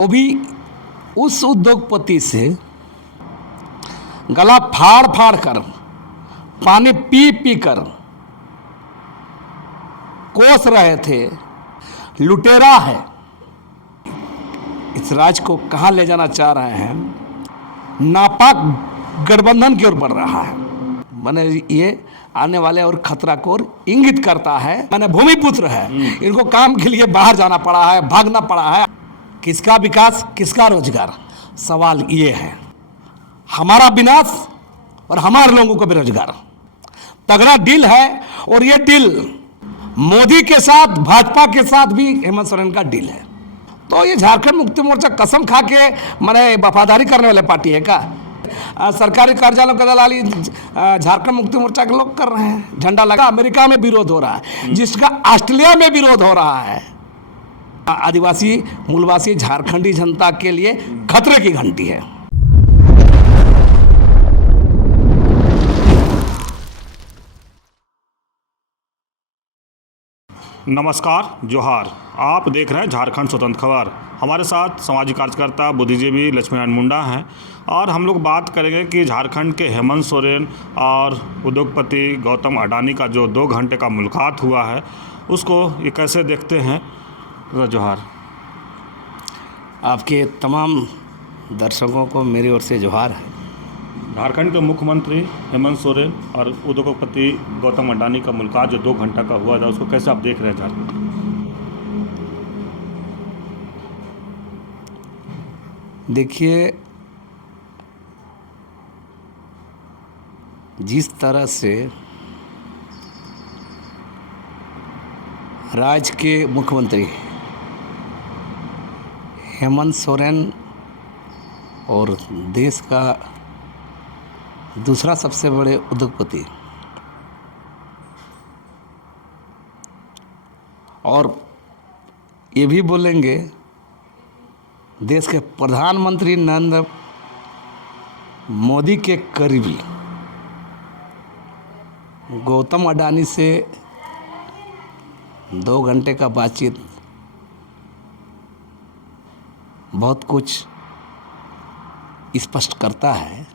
वो भी उस उद्योगपति से गला फाड़ फाड़ कर, पानी पी पी कर कोस रहे थे। लुटेरा है। इस राज्य को कहां ले जाना चाह रहे हैं, नापाक गठबंधन की ओर बढ़ रहा है। मैंने ये आने वाले और खतरा को इंगित करता है। मैंने भूमिपुत्र है, इनको काम के लिए बाहर जाना पड़ा है, भागना पड़ा है। किसका विकास, किसका रोजगार? सवाल ये है। हमारा विनाश और हमारे लोगों को बेरोजगार। तगड़ा डील है और ये डील मोदी के साथ, भाजपा के साथ भी हेमंत सोरेन का डील है। तो ये झारखंड मुक्ति मोर्चा कसम खा के मैंने वफादारी करने वाले पार्टी है क्या? सरकारी कार्यालयों का दलाली झारखंड मुक्ति मोर्चा के लोग कर रहे हैं। झंडा लगा, अमेरिका में विरोध हो रहा है, जिसका ऑस्ट्रेलिया में विरोध हो रहा है। आदिवासी मूलवासी झारखंडी जनता के लिए खतरे की घंटी है। नमस्कार, जोहार। आप देख रहे हैं झारखंड स्वतंत्र खबर। हमारे साथ सामाजिक कार्यकर्ता बुद्धिजीवी लक्ष्मीनारायण मुंडा हैं और हम लोग बात करेंगे कि झारखंड के हेमंत सोरेन और उद्योगपति गौतम अडानी का जो 2 घंटे का मुलाकात हुआ है, उसको ये कैसे देखते हैं। जोहार। आपके तमाम दर्शकों को मेरी ओर से जोहार है। झारखंड के मुख्यमंत्री हेमंत सोरेन और उद्योगपति गौतम अडानी का मुलाकात जो 2 घंटा का हुआ था, उसको कैसे आप देख रहे हैं झारखंड? देखिए, जिस तरह से राज्य के मुख्यमंत्री हेमंत सोरेन और देश का दूसरा सबसे बड़े उद्योगपति और ये भी बोलेंगे देश के प्रधानमंत्री नरेंद्र मोदी के करीबी गौतम अडानी से 2 घंटे का बातचीत बहुत कुछ स्पष्ट करता है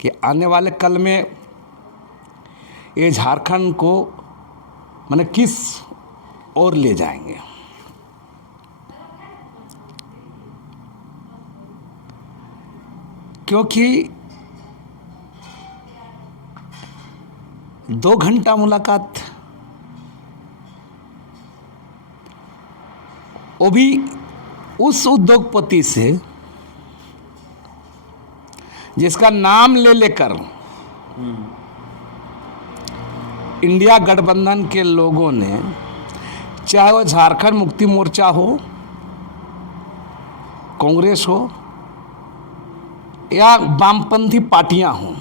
कि आने वाले कल में ये झारखंड को माने किस ओर ले जाएंगे। क्योंकि 2 घंटा मुलाकात, वो भी उस उद्योगपति से जिसका नाम ले लेकर इंडिया गठबंधन के लोगों ने, चाहे वो झारखंड मुक्ति मोर्चा हो, कांग्रेस हो या वामपंथी पार्टियां हों,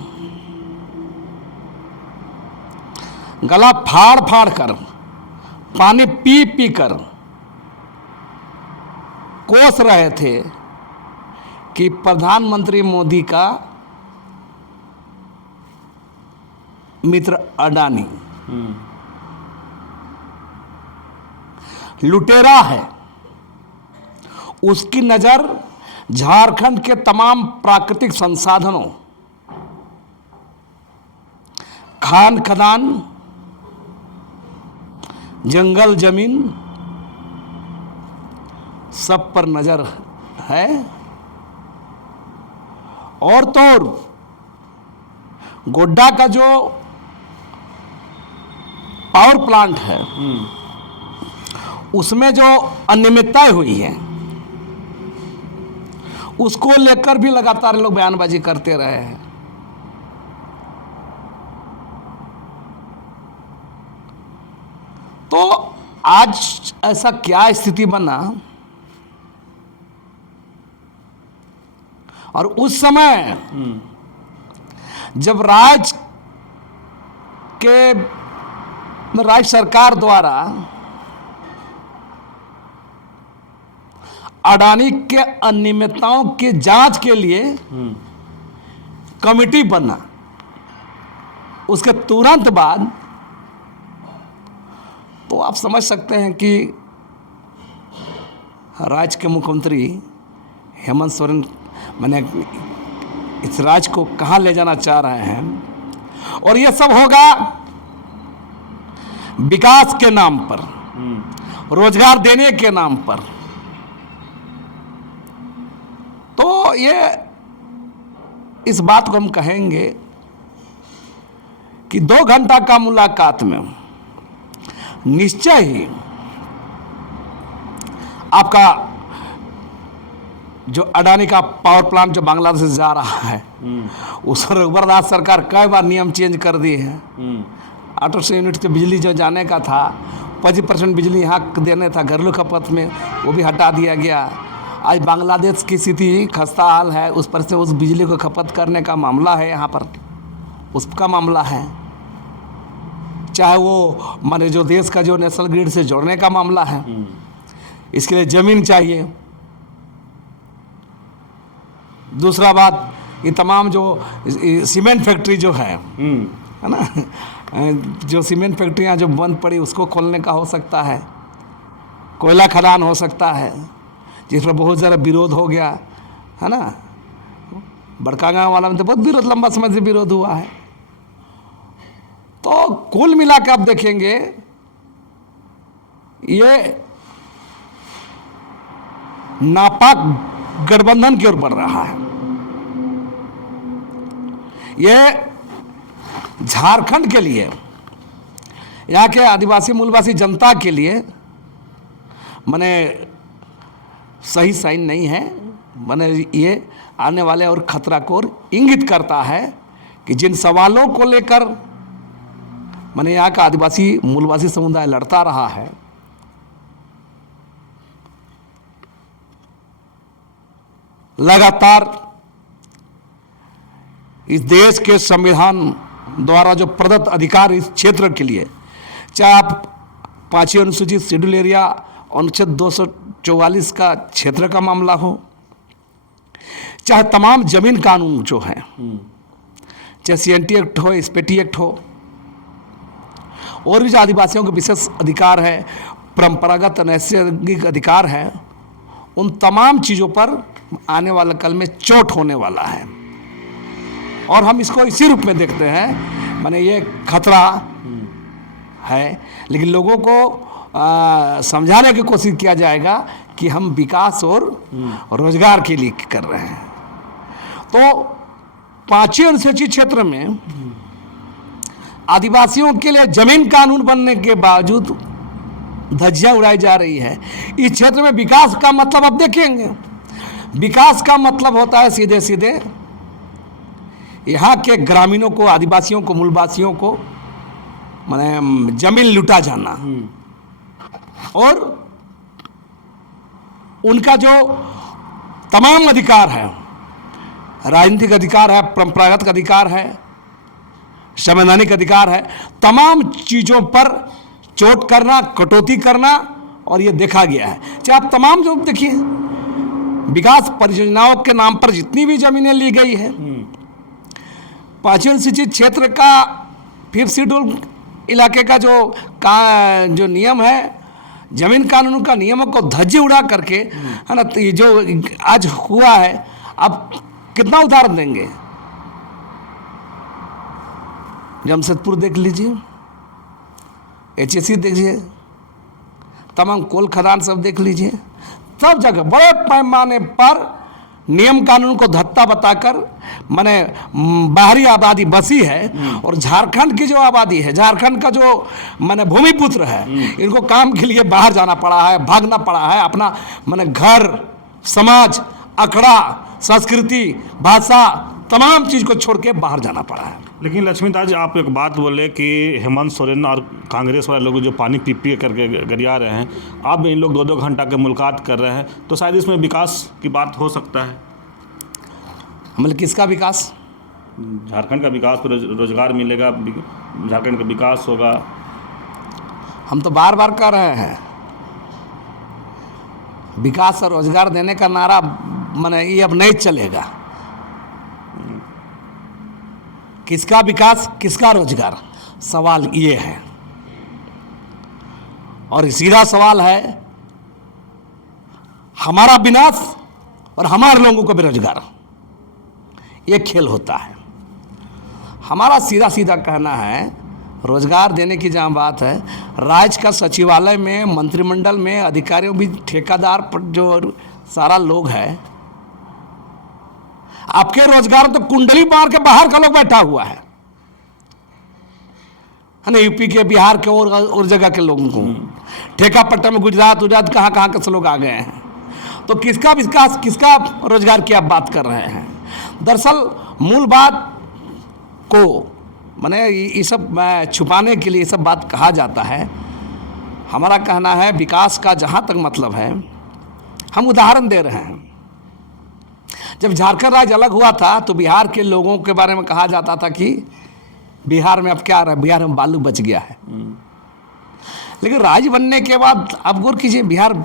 गला फाड़ फाड़ कर, पानी पी पी कर कोस रहे थे कि प्रधानमंत्री मोदी का मित्र अडानी लुटेरा है। उसकी नजर झारखंड के तमाम प्राकृतिक संसाधनों, खान खदान, जंगल जमीन सब पर नजर है। और तो और गोड्डा का जो पावर प्लांट है, उसमें जो अनियमितताएं हुई हैं, उसको लेकर भी लगातार लोग बयानबाजी करते रहे हैं। तो आज ऐसा क्या स्थिति बना, और उस समय जब राज्य सरकार द्वारा अडानी के अनियमितताओं की जांच के लिए कमेटी बना, उसके तुरंत बाद तो आप समझ सकते हैं कि राज्य के मुख्यमंत्री हेमंत सोरेन मैंने इस राज्य को कहाँ ले जाना चाह रहे हैं, और ये सब होगा विकास के नाम पर, रोजगार देने के नाम पर। तो ये इस बात को हम कहेंगे कि 2 घंटा का मुलाकात में निश्चय ही आपका जो अडानी का पावर प्लांट जो बांग्लादेश से जा रहा है, उस पर रघुवर सरकार कई बार नियम चेंज कर दिए हैं। 800 यूनिट की बिजली जो जाने का था, 25% बिजली यहाँ देने था घरेलू खपत में, वो भी हटा दिया गया। आज बांग्लादेश की स्थिति खस्ता हाल है, उस पर से उस बिजली को खपत करने का मामला है, यहाँ पर उसका मामला है, चाहे वो माने जो देश का जो नेशनल ग्रिड से जोड़ने का मामला है। इसके लिए ज़मीन चाहिए। दूसरा बात, ये तमाम जो सीमेंट फैक्ट्री जो है ना, जो सीमेंट फैक्ट्रियाँ जो बंद पड़ी उसको खोलने का हो सकता है। कोयला खदान हो सकता है, जिस पर बहुत ज़्यादा विरोध हो गया है ना। बड़कागांव वाला में तो बहुत विरोध, लंबा समय से विरोध हुआ है। तो कुल मिला के आप देखेंगे ये नापाक गठबंधन की ओर बढ़ रहा है। यह झारखंड के लिए, यहाँ के आदिवासी मूलवासी जनता के लिए माने सही साइन नहीं है। माने ये आने वाले और खतरा को इंगित करता है कि जिन सवालों को लेकर माने यहाँ का आदिवासी मूलवासी समुदाय लड़ता रहा है, लगातार इस देश के संविधान द्वारा जो प्रदत्त अधिकार इस क्षेत्र के लिए, चाहे आप 5वीं अनुसूचित शेड्यूल एरिया अनुच्छेद 244 का क्षेत्र का मामला हो, चाहे तमाम जमीन कानून जो हैं, चाहे CNT एक्ट हो, SPT एक्ट हो, और भी जो आदिवासियों के विशेष अधिकार है, परंपरागत नैसर्गिक अधिकार है, उन तमाम चीज़ों पर आने वाले कल में चोट होने वाला है। और हम इसको इसी रूप में देखते हैं, माने ये खतरा है, लेकिन लोगों को समझाने की कोशिश किया जाएगा कि हम विकास और रोजगार के लिए कर रहे हैं। तो 5वीं अनुसूचित क्षेत्र में आदिवासियों के लिए जमीन कानून बनने के बावजूद धज्जियां उड़ाई जा रही है। इस क्षेत्र में विकास का मतलब आप देखेंगे, विकास का मतलब होता है सीधे सीधे यहाँ के ग्रामीणों को, आदिवासियों को, मूलवासियों को माने जमीन लुटा जाना, और उनका जो तमाम अधिकार है, राजनीतिक अधिकार है, परंपरागत अधिकार है, संवैधानिक अधिकार है, तमाम चीज़ों पर चोट करना, कटौती करना, और ये देखा गया है। चाहे आप तमाम जो देखिए विकास परियोजनाओं के नाम पर जितनी भी जमीनें ली गई है, 5वीं अनुसूचित क्षेत्र का 5th शेड्यूल इलाके का जो नियम है, जमीन कानून का नियमों को धज्जी उड़ा करके है ना, तो ये जो आज हुआ है, अब कितना उदाहरण देंगे। जमशेदपुर देख लीजिए, HSC देखिए, तमाम कोल खदान सब देख लीजिए, सब जगह बड़े पैमाने पर नियम कानून को धत्ता बताकर माने बाहरी आबादी बसी है। और झारखंड की जो आबादी है, झारखंड का जो माने भूमिपुत्र है, इनको काम के लिए बाहर जाना पड़ा है, भागना पड़ा है, अपना माने घर, समाज, अखड़ा, संस्कृति, भाषा, तमाम चीज़ को छोड़ के बाहर जाना पड़ा है। लेकिन लक्ष्मीदास जी, आप एक बात बोले कि हेमंत सोरेन और कांग्रेस वाले लोग जो पानी पी पी करके गरिया रहे हैं, अब इन लोग 2-2 घंटा के मुलाकात कर रहे हैं, तो शायद इसमें विकास की बात हो सकता है। मतलब किसका विकास? झारखंड का विकास, रोजगार मिलेगा, झारखंड का विकास होगा। हम तो बार बार कह रहे हैं, विकास और रोजगार देने का नारा माने ये अब नहीं चलेगा। किसका विकास, किसका रोजगार, सवाल ये है। और सीधा सवाल है, हमारा विनाश और हमारे लोगों को बेरोजगार, ये खेल होता है। हमारा सीधा सीधा कहना है, रोजगार देने की जहाँ बात है, राज्य का सचिवालय में, मंत्रिमंडल में, अधिकारियों भी, ठेकेदार पर जो सारा लोग है, आपके रोजगार तो कुंडली मार के बाहर का लोग बैठा हुआ है ना, यूपी के, बिहार के और जगह के लोगों को ठेका पट्टा में गुजरात कहाँ कहाँ के लोग आ गए हैं। तो किसका विकास, किसका रोजगार की आप बात कर रहे हैं? दरअसल मूल बात को माने ये सब छुपाने के लिए ये सब बात कहा जाता है। हमारा कहना है विकास का जहाँ तक मतलब है, हम उदाहरण दे रहे हैं। जब झारखंड राज्य अलग हुआ था तो बिहार के लोगों के बारे में कहा जाता था कि बिहार में अब क्या रहा, बिहार में बालू बच गया है। लेकिन राज्य बनने के बाद आप गौर कीजिए, बिहार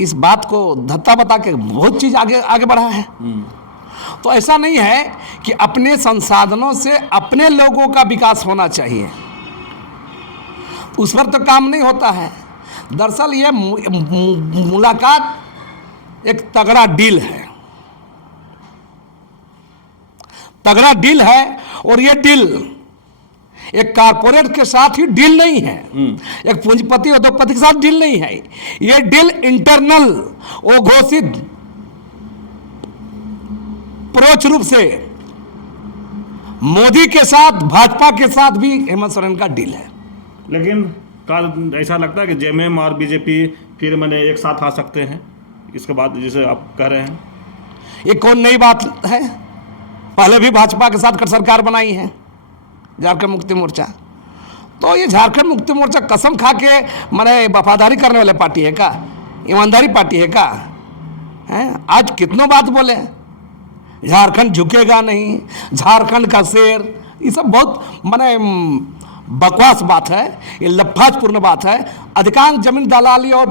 इस बात को धत्ता बता के बहुत चीज़ आगे बढ़ा है। तो ऐसा नहीं है कि अपने संसाधनों से अपने लोगों का विकास होना चाहिए, उस पर तो काम नहीं होता है। दरअसल ये मुलाकात एक तगड़ा डील है, तगड़ा डील है। और ये डील एक कारपोरेट के साथ ही डील नहीं है, एक पूंजीपति उद्योगपति के साथ डील नहीं है। ये डील इंटरनल और घोषित परोक्ष रूप से मोदी के साथ, भाजपा के साथ भी हेमंत सोरेन का डील है। लेकिन कल ऐसा लगता है कि जेएमएम और बीजेपी फिर मैंने एक साथ आ सकते हैं इसके बाद, जैसे आप कह रहे हैं। ये कौन नई बात है? पहले भी भाजपा के साथ सरकार बनाई है झारखंड मुक्ति मोर्चा। तो ये झारखंड मुक्ति मोर्चा कसम खा के माने वफादारी करने वाले पार्टी है का, ईमानदारी पार्टी है का? हैं आज कितनों बात बोले, झारखंड झुकेगा नहीं, झारखंड का शेर, ये सब बहुत माने बकवास बात है, ये लफ्फाजपूर्ण बात है। अधिकांश जमीन दलाली और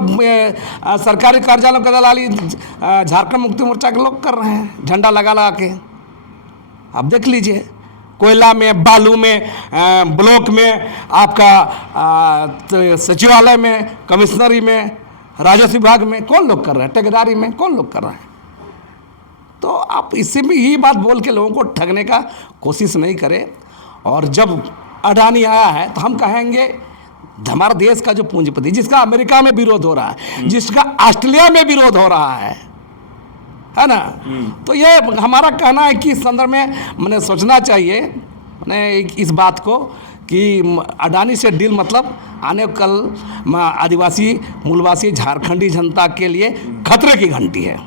सरकारी कार्यालयों की दलाली झारखंड मुक्ति मोर्चा के लोग कर रहे हैं, झंडा लगा लगा के। आप देख लीजिए, कोयला में, बालू में, ब्लॉक में, आपका सचिवालय में, कमिश्नरी में, राजस्व विभाग में कौन लोग कर रहे हैं, ठेकेदारी में कौन लोग कर रहे हैं। तो आप इससे भी यही बात बोल के लोगों को ठगने का कोशिश नहीं करें। और जब अडानी आया है तो हम कहेंगे हमारे देश का जो पूंजीपति, जिसका अमेरिका में विरोध हो रहा है, जिसका ऑस्ट्रेलिया में विरोध हो रहा है ना, तो ये हमारा कहना है कि इस संदर्भ में मैंने सोचना चाहिए, मैंने इस बात को कि अडानी से डील मतलब आने कल आदिवासी मूलवासी झारखंडी जनता के लिए खतरे की घंटी है।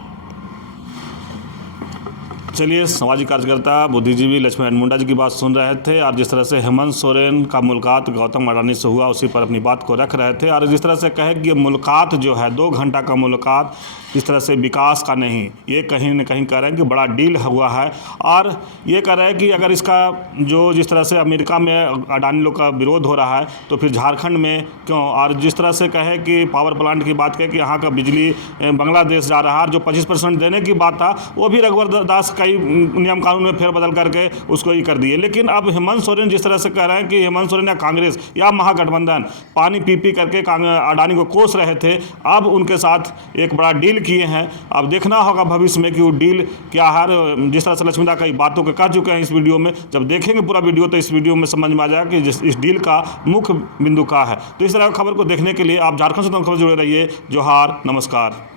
चलिए, सामाजिक कार्यकर्ता बुद्धिजीवी लक्ष्मीनारायण मुंडा जी की बात सुन रहे थे, और जिस तरह से हेमंत सोरेन का मुलाकात गौतम अडानी से हुआ उसी पर अपनी बात को रख रहे थे। और जिस तरह से कहे कि ये मुलाकात जो है 2 घंटा का मुलाकात, जिस तरह से विकास का नहीं, ये कहीं न कहीं कह रहे हैं कि बड़ा डील हुआ है। और ये कह रहे हैं कि अगर इसका जो जिस तरह से अमेरिका में अडानी लोग का विरोध हो रहा है तो फिर झारखंड में क्यों। और जिस तरह से कहे कि पावर प्लांट की बात करें कि यहाँ का बिजली बांग्लादेश जा रहा है, और जो 25% देने की बात था वो भी रघुवर दास कई नियम कानून में फेरबदल करके उसको ही कर दिए। लेकिन अब हेमंत सोरेन जिस तरह से कह रहे हैं कि हेमंत सोरेन या कांग्रेस या महागठबंधन पानी पी पी करके अडानी को कोस रहे थे, अब उनके साथ एक बड़ा डील किए हैं। अब देखना होगा भविष्य में कि वो डील क्या है। जिस तरह से लक्ष्मीदा कई बातों के कह चुके हैं इस वीडियो में, जब देखेंगे पूरा वीडियो तो इस वीडियो में समझ में आ जाएगा कि इस डील का मुख्य बिंदु क्या है। तो इस तरह खबर को देखने के लिए आप झारखंड स्वतंत्र खबर जुड़े रहिए। जोहार, नमस्कार।